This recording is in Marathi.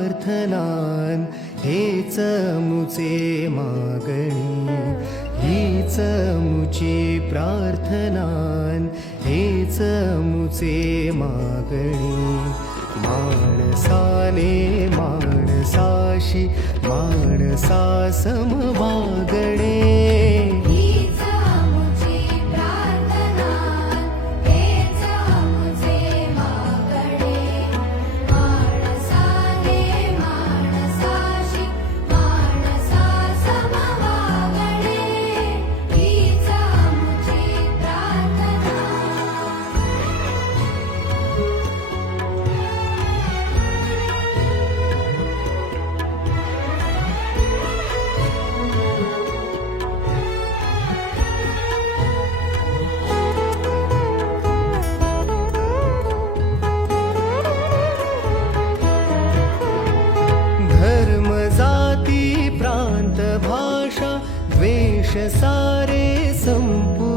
प्रार्थनान हेच मुचे मागणी, हीच मुची प्रार्थनान हेच मुचे मागणी. माणसाने माणसाशी माणसा सम वागणे, हीच मुची प्रार्थना, हेच मुचे मागणे. माणसाने माणसाशी माणसा सम वागणे, हीच मुची प्रार्थना. धर्म जाती प्रांत भाषा द्वेष सारे संपू